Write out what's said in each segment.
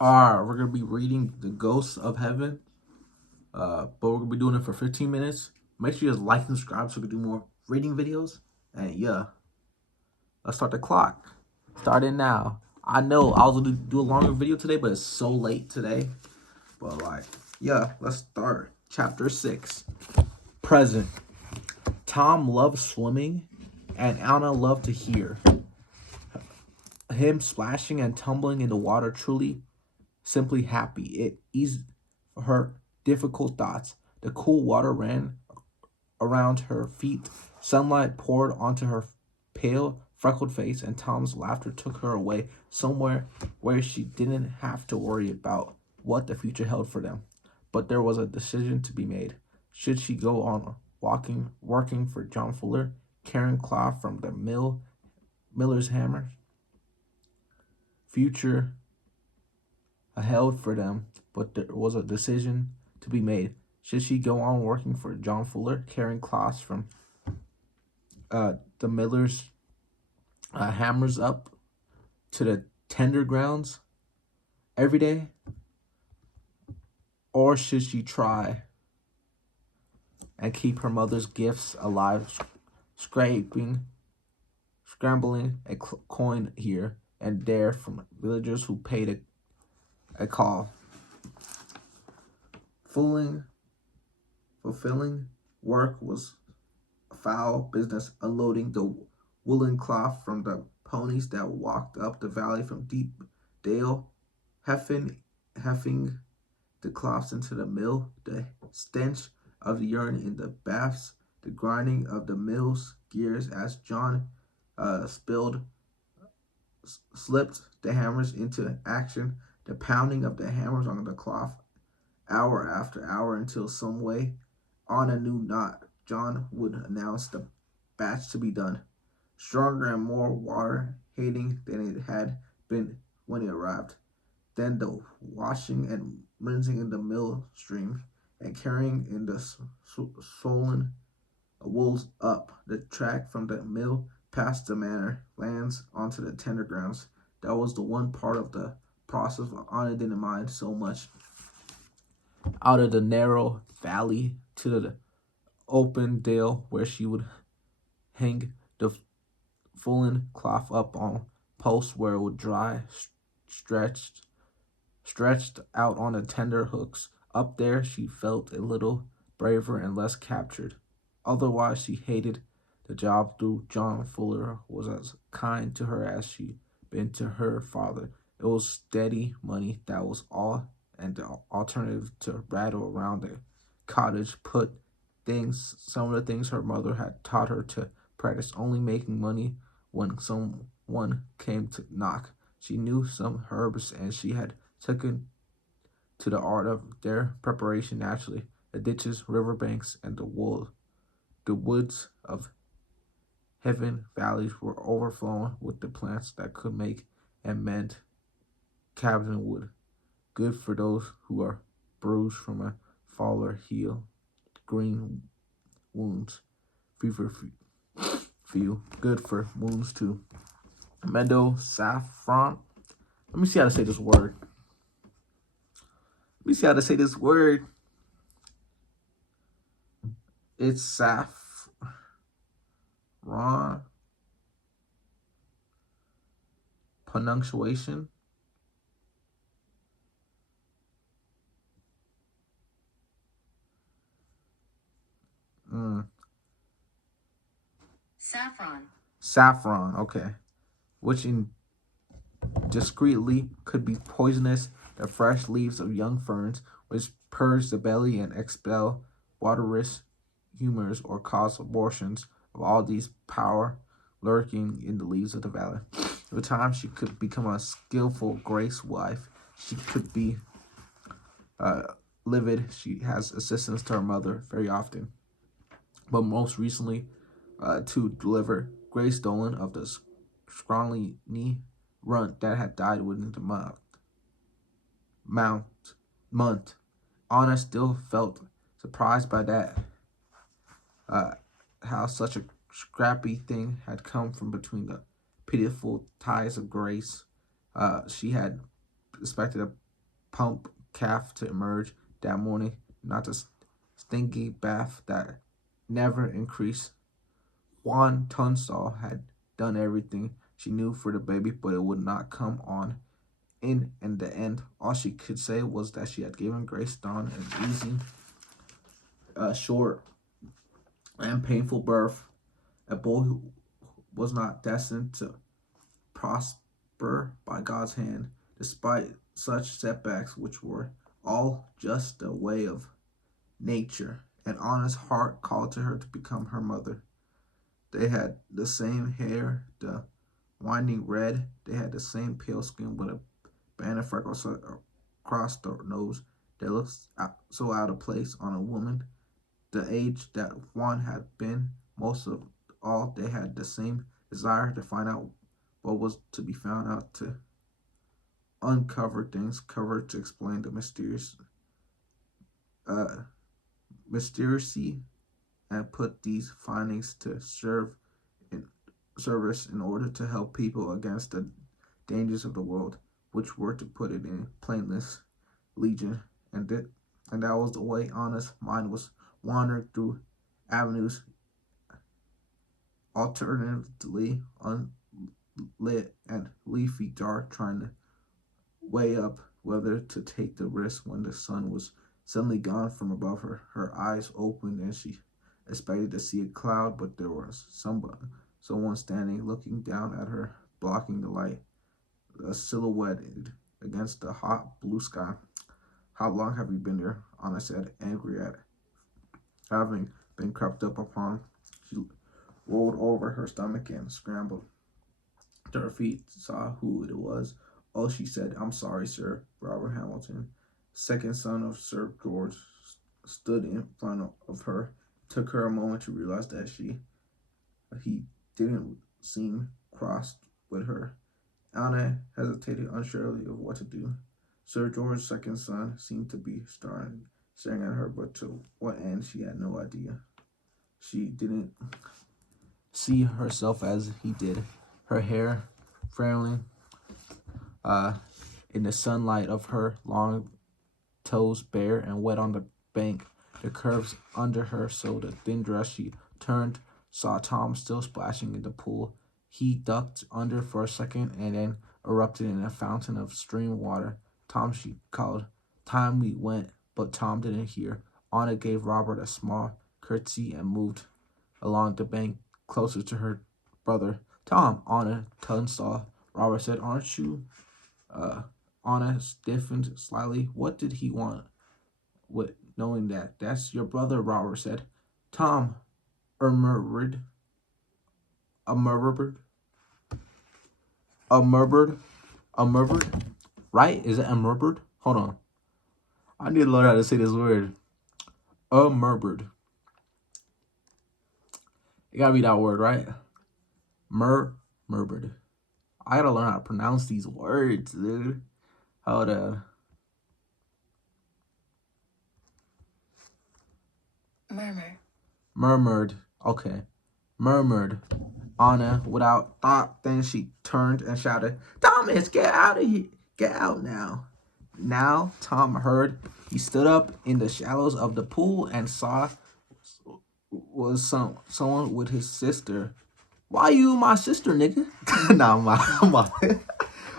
We're gonna be reading The Ghosts of Heaven. But we're gonna be doing it for 15 minutes. Make sure you guys like and subscribe so we can do more reading videos. And yeah, let's start the clock. Starting now. I know I was gonna do a longer video today, but it's so late today. But like, yeah, let's start. Chapter 6. Present. Tom loved swimming, and Anna loved to hear him splashing and tumbling in the water. Truly, simply happy. It eased her difficult thoughts. The cool water ran around her feet. Sunlight poured onto her pale, freckled face, and Tom's laughter took her away somewhere where she didn't have to worry about what the future held for them. But there was a decision to be made. Should she go on working for John Fuller, carrying cloth from the miller's hammer? Future held for them, but there was a decision to be made. Should she go on working for John Fuller, carrying cloths from the miller's hammers up to the tender grounds every day? Or should she try and keep her mother's gifts alive, scrambling a coin here and there from villagers who paid a call? Fulfilling work was a foul business, unloading the woolen cloth from the ponies that walked up the valley from Deep Dale, heffing the cloths into the mill, the stench of the urine in the baths, the grinding of the mill's gears as John slipped the hammers into action, the pounding of the hammers on the cloth, hour after hour, until some way on a new knot, John would announce the batch to be done, stronger and more water-hating than it had been when it arrived. Then the washing and rinsing in the mill stream, and carrying in the swollen wools up the track from the mill past the manor lands onto the tender grounds. That was the one part of the process Anna didn't mind so much. Out of the narrow valley to the open dale where she would hang the woolen cloth up on posts where it would dry, stretched out on the tender hooks. Up there she felt a little braver and less captured. Otherwise she hated the job, though John Fuller was as kind to her as she'd been to her father. It was steady money, that was all, and the alternative to rattle around the cottage, put some of the things her mother had taught her to practice, only making money when someone came to knock. She knew some herbs, and she had taken to the art of their preparation naturally. The ditches, riverbanks, and the woods of heaven valleys were overflowing with the plants that could make and mend cabin wood, good for those who are bruised from a fall or heal green wounds. Fever few, good for wounds too. Meadow saffron. Let me see how to say this word. It's saffron pronunciation. Saffron, okay. Which discreetly could be poisonous. The fresh leaves of young ferns, which purge the belly and expel waterous humors or cause abortions, of all these power lurking in the leaves of the valley. Over time, she could become a skillful grace wife. She could be livid. She has assistance to her mother very often, but most recently to deliver Grace Dolan of the scrawny runt that had died within the month. Anna still felt surprised by that, how such a scrappy thing had come from between the pitiful ties of Grace. She had expected a pump calf to emerge that morning, not the stinky bath that never increased. Juan Tunstall had done everything she knew for the baby, but it would not come on. In the end, all she could say was that she had given Grace Dawn an easy, short, and painful birth, a boy who was not destined to prosper by God's hand, despite such setbacks, which were all just the way of nature. An honest heart called to her to become her mother. They had the same hair, the winding red. They had the same pale skin with a band of freckles across the nose that looked so out of place on a woman. The age that Juan had been, most of all, they had the same desire to find out what was to be found out, to uncover things covered, to explain the mystery, and put these findings to service in order to help people against the dangers of the world, which were, to put it in plainest, legion. And that was the way Anna's mind was wandering through avenues alternatively unlit and leafy dark, trying to weigh up whether to take the risk when the sun was suddenly gone from above her. Her eyes opened and she expected to see a cloud, but there was someone standing, looking down at her, blocking the light, a silhouette against the hot blue sky. How long have you been there? Anna said, angry at having been crept up upon. She rolled over her stomach and scrambled to her feet, saw who it was. Oh, she said, I'm sorry, sir. Robert Hamilton, second son of Sir George, stood in front of her. It took her a moment to realize that he didn't seem crossed with her. Anna hesitated, unsurely of what to do. Sir George's second son seemed to be staring at her, but to what end she had no idea. She didn't see herself as he did. Her hair frailing in the sunlight of her long toes bare and wet on the bank, the curves under her so the thin dress. She turned, saw Tom still splashing in the pool. He ducked under for a second and then erupted in a fountain of stream water. Tom, she called. Time we went, but Tom didn't hear. Anna gave Robert a small curtsy and moved along the bank closer to her brother. Tom, Anna Tunstall, Robert said, aren't you? Anna stiffened slightly. What did he want with knowing that? That's your brother, Robert said. Tom murmured. A murmured. Right? Is it a murmured? Hold on. I need to learn how to say this word. A murmured. It gotta be that word, right? Murmured. I gotta learn how to pronounce these words, dude. Hold on. Murmured. Okay. Murmured. Anna, without thought, then she turned and shouted, Thomas, get out of here. Get out now. Now Tom heard. He stood up in the shallows of the pool and saw was someone with his sister. Why you my sister, nigga? Nah, my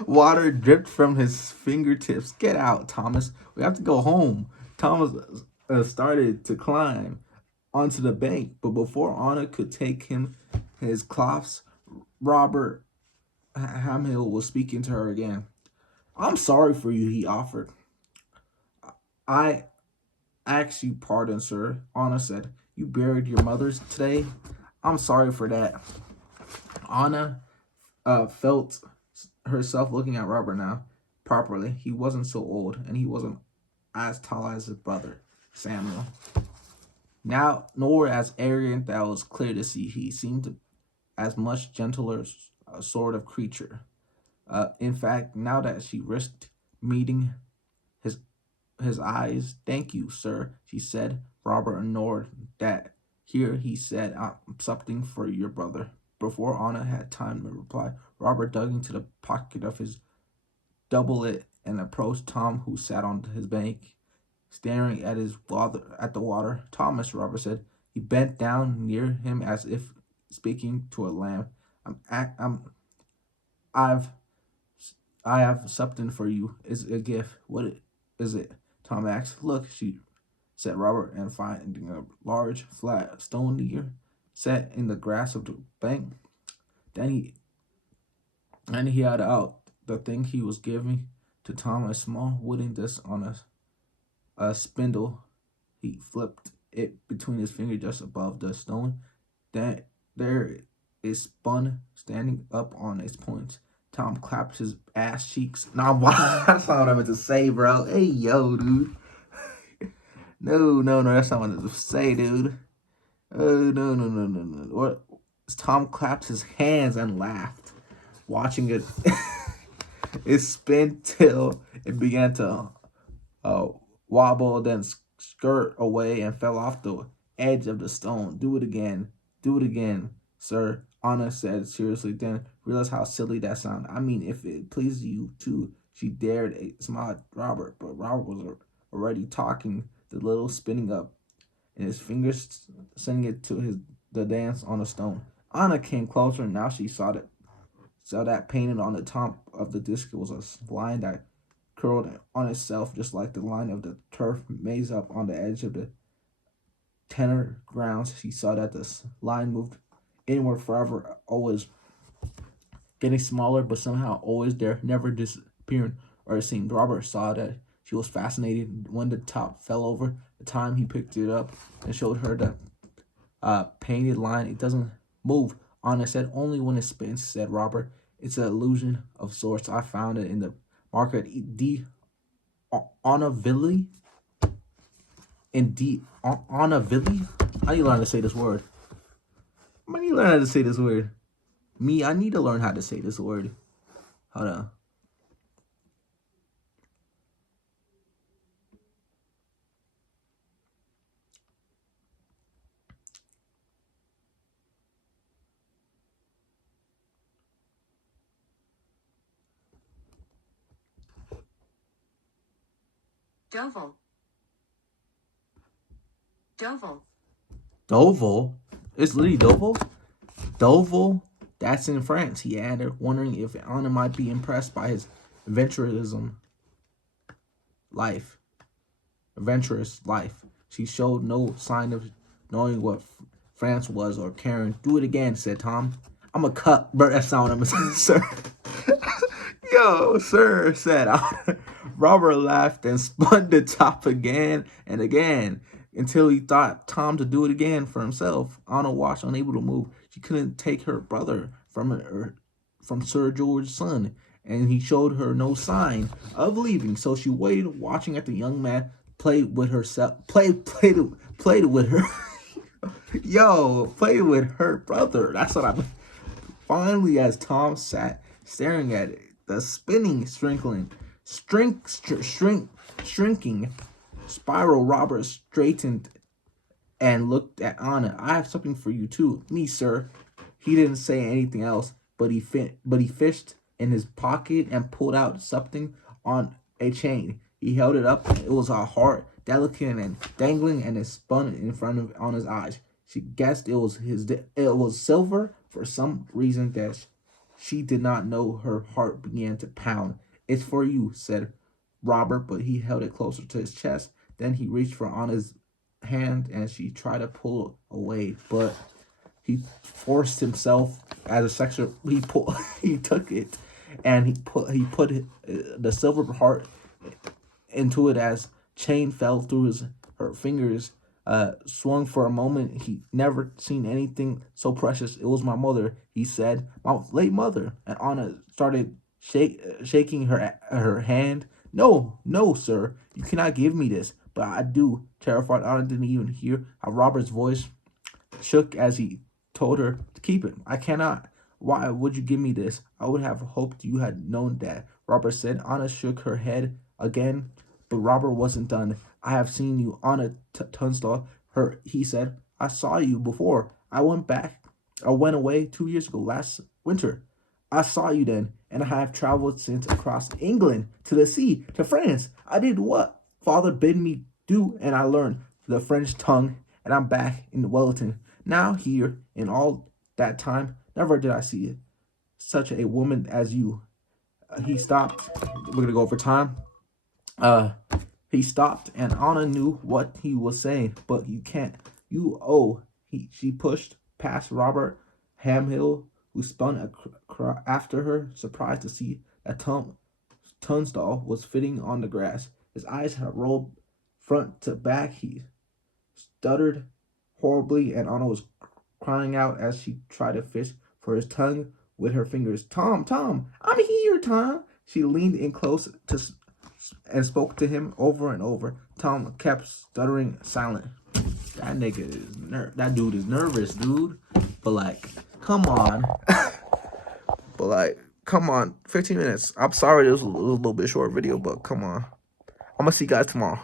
water dripped from his fingertips. Get out, Thomas. We have to go home. Thomas started to climb onto the bank, but before Anna could take him his cloths, Robert Hamill was speaking to her again. I'm sorry for you, he offered. I ask you pardon, sir, Anna said. You buried your mother's today? I'm sorry for that. Anna felt herself looking at Robert now properly. He wasn't so old, and he wasn't as tall as his brother, Samuel. Now, nor as arrogant, that was clear to see. He seemed as much gentler sort of creature. In fact, now that she risked meeting his eyes, thank you, sir, she said. Robert ignored that. Here, he said, something for your brother. Before Anna had time to reply, Robert dug into the pocket of his doublet and approached Tom, who sat on his bank, staring at the water. Thomas, Robert said. He bent down near him as if speaking to a lamb. I've I have something for you. It's a gift. What is it? Tom asked. Look, said Robert, and finding a large flat stone near, set in the grass of the bank. Then he had out the thing he was giving to Tom, a small wooden disc on a spindle. He flipped it between his fingers just above the stone. Then there it spun, standing up on its points. Tom clapped his ass cheeks. Nah, that's not what I meant to say, bro. Hey, yo, dude. No, that's not what I meant to say, dude. Oh, no. What? Tom clapped his hands and laughed, watching it. It spin till it began to wobble, then skirt away and fell off the edge of the stone. Do it again, sir. Anna said seriously, then realized how silly that sounded. I mean, if it pleases you too. She dared a smile at Robert, but Robert was already talking, the little spinning up, and his fingers sending it to the dance on the stone. Anna came closer, and now she saw that painted on the top of the disc was a line that curled on itself, just like the line of the turf maze up on the edge of the tenor grounds. She saw that this line moved inward forever, always getting smaller, but somehow always there, never disappearing, or it seemed. Robert saw that she was fascinated when the top fell over. The time he picked it up and showed her the painted line. It doesn't move. Anna said, only when it spins, said Robert. It's an illusion of sorts. I found it in the market D. Onavili. In D. Onavili? I need to learn how to say this word. I need to learn how to say this word. I need to learn how to say this word. Hold on. Doval. Doval? It's literally Doval? Doval? That's in France, he added, wondering if Anna might be impressed by his adventurous life. She showed no sign of knowing what France was or caring. Do it again, said Tom. I'm a cut. Bro, that's not what I'm saying, sir. Yo, sir, said I. Robert laughed and spun the top again and again until he thought Tom to do it again for himself. Anna watched, unable to move. She couldn't take her brother from Sir George's son, and he showed her no sign of leaving. So she waited, watching as the young man played with herself. Played with her. Yo, played with her brother. That's what I mean. Finally, as Tom sat staring at it, the spinning, shrinking spiral, Robert straightened and looked at Anna. I have something for you too. Me, sir. He didn't say anything else, but he fished in his pocket and pulled out something on a chain. He held it up. It was a heart, delicate and dangling, and it spun in front of on his eyes. She guessed it was silver. For some reason that she did not know, her heart began to pound. It's for you, said Robert, but he held it closer to his chest. Then he reached for Anna's hand, and she tried to pull away, but he forced himself as a sexual. He took it, and he put the silver heart into it as chain fell through her fingers. Swung for a moment. He never seen anything so precious. It was my mother, he said. My late mother. And Anna started shaking her hand. No, sir. You cannot give me this. But I do. Terrified, Anna didn't even hear how Robert's voice shook as he told her to keep it. I cannot. Why would you give me this? I would have hoped you had known that, Robert said. Anna shook her head again, but Robert wasn't done. I have seen you, Anna Tunstall, he said. I saw you before. I went away 2 years ago, last winter. I saw you then. and I have traveled since across England, to the sea, to France. I did what father bid me do, and I learned the French tongue, and I'm back in Wellington. Now here, in all that time, never did I see such a woman as you. He stopped. We're going to go over time. Uh, he stopped, and Anna knew what he was saying, but you can't. You oh, she pushed past Robert Hamhill, who spun after her, surprised to see that Tunstall was sitting on the grass. His eyes had rolled front to back. He stuttered horribly, and Anna was crying out as she tried to fish for his tongue with her fingers. Tom, Tom, I'm here, Tom. She leaned in close to and spoke to him over and over. Tom kept stuttering silent. That nigga is that dude is nervous, dude. But like, come on. But like, come on. 15 minutes. I'm sorry this was a little bit short video, but come on. I'm gonna see you guys tomorrow.